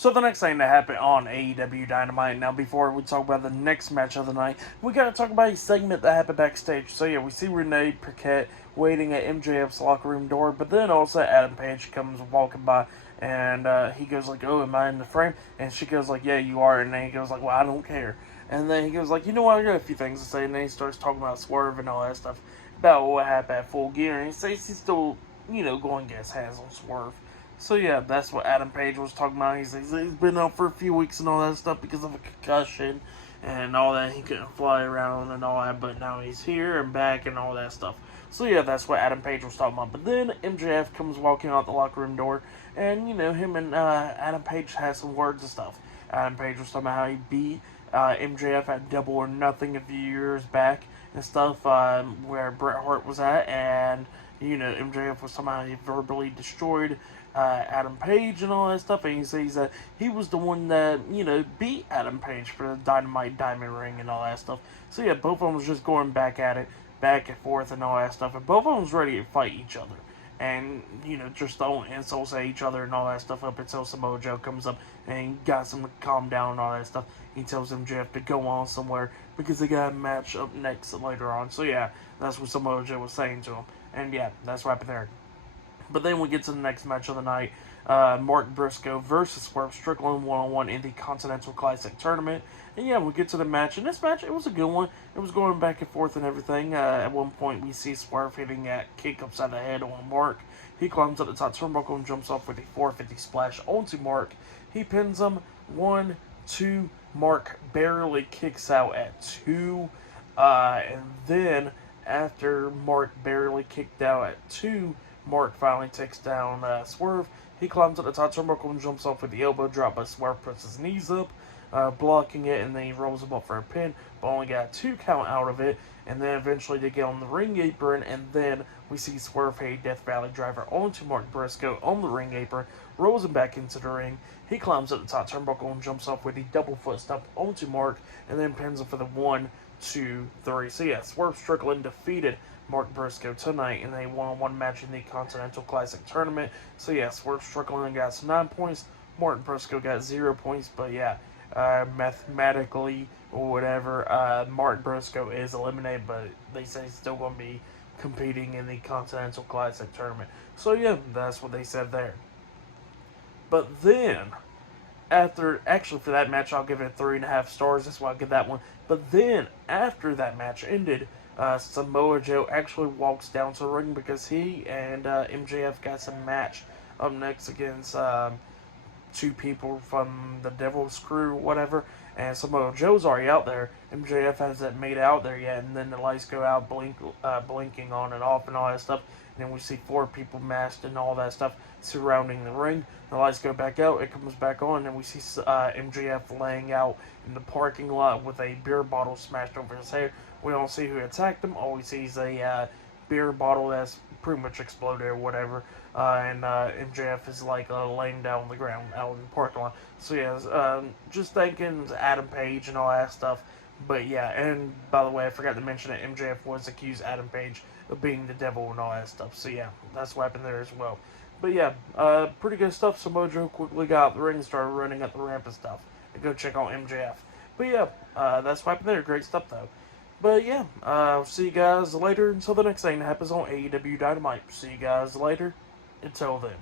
So the next thing that happened on AEW Dynamite, now before we talk about the next match of the night, we gotta talk about a segment that happened backstage. So yeah, we see Renee Paquette waiting at MJF's locker room door, but then also Adam Page comes walking by, and he goes like, "Oh, am I in the frame?" And she goes like, "Yeah, you are." And then he goes like, "Well, I don't care." And then he goes like, "You know what? I got a few things to say." And then he starts talking about Swerve and all that stuff, about what happened at Full Gear, and he says he's still, going to get his hands on Swerve. So yeah, that's what Adam Page was talking about. He's been out for a few weeks and all that stuff because of a concussion and all that. He couldn't fly around and all that, but now he's here and back and all that stuff. So yeah, that's what Adam Page was talking about. But then MJF comes walking out the locker room door, and him and Adam Page has some words and stuff. Adam Page was talking about how he beat MJF at Double or Nothing a few years back and stuff, where Bret Hart was at, and MJF was talking about how he verbally destroyed Adam Page and all that stuff, and he says that he was the one that beat Adam Page for the Dynamite Diamond Ring and all that stuff. So yeah, both of them was just going back at it, back and forth and all that stuff, and both of them was ready to fight each other, and just throwing insults at each other and all that stuff up until Samoa Joe comes up and got them to calm down and all that stuff. He tells MJF to go on somewhere because they got a match up next later on. So yeah, that's what Samoa Joe was saying to him, and yeah, that's what happened there. But then we get to the next match of the night. Mark Briscoe versus Swerve Strickland one-on-one in the Continental Classic Tournament. And yeah, we get to the match. And this match, it was a good one. It was going back and forth and everything. At one point, we see Swerve hitting that kick upside the head on Mark. He climbs up the top turnbuckle and jumps off with a 450 splash onto Mark. He pins him. 1, 2. Mark barely kicks out at 2. And then, after Mark barely kicked out at 2, Mark finally takes down Swerve. He climbs up the top turnbuckle and jumps off with the elbow drop, but Swerve puts his knees up, blocking it, and then he rolls him up for a pin, but only got a 2 count out of it. And then eventually they get on the ring apron, and then we see Swerve hit a Death Valley driver onto Mark Briscoe on the ring apron, rolls him back into the ring. He climbs up the top turnbuckle and jumps off with a double foot stomp onto Mark, and then pins him for the 1, 2, 3. So yeah, Swerve Strickland defeated Mark Briscoe tonight in a one-on-one match in the Continental Classic Tournament. So yeah, Swerve Strickland got some 9 points. Mark Briscoe got 0 points. But yeah, mathematically or whatever, Mark Briscoe is eliminated, but they say he's still going to be competing in the Continental Classic Tournament. So yeah, that's what they said there. But then, for that match, I'll give it 3.5 stars. That's why I'll give that one. But then, after that match ended, Samoa Joe actually walks down to the ring because he and MJF got some match up next against 2 people from the Devil's Crew, whatever. And Samoa Joe's already out there. MJF hasn't made it out there yet, and then the lights go out, blinking on and off and all that stuff. And then we see 4 people masked and all that stuff surrounding the ring. The lights go back out, it comes back on, and we see MJF laying out in the parking lot with a beer bottle smashed over his head. We don't see who attacked him. All we see is a beer bottle that's pretty much exploded or whatever. And MJF is laying down on the ground out in the parking lot. So yeah, just thanking Adam Page and all that stuff. But yeah, and by the way, I forgot to mention that MJF was accused Adam Page of being the devil and all that stuff. So yeah, that's what happened there as well. But yeah, pretty good stuff. Samoa Joe quickly got out the ring and started running up the ramp and stuff. And go check out MJF. But yeah, that's what happened there. Great stuff though. But yeah, I'll see you guys later until the next thing that happens on AEW Dynamite. See you guys later. Until then.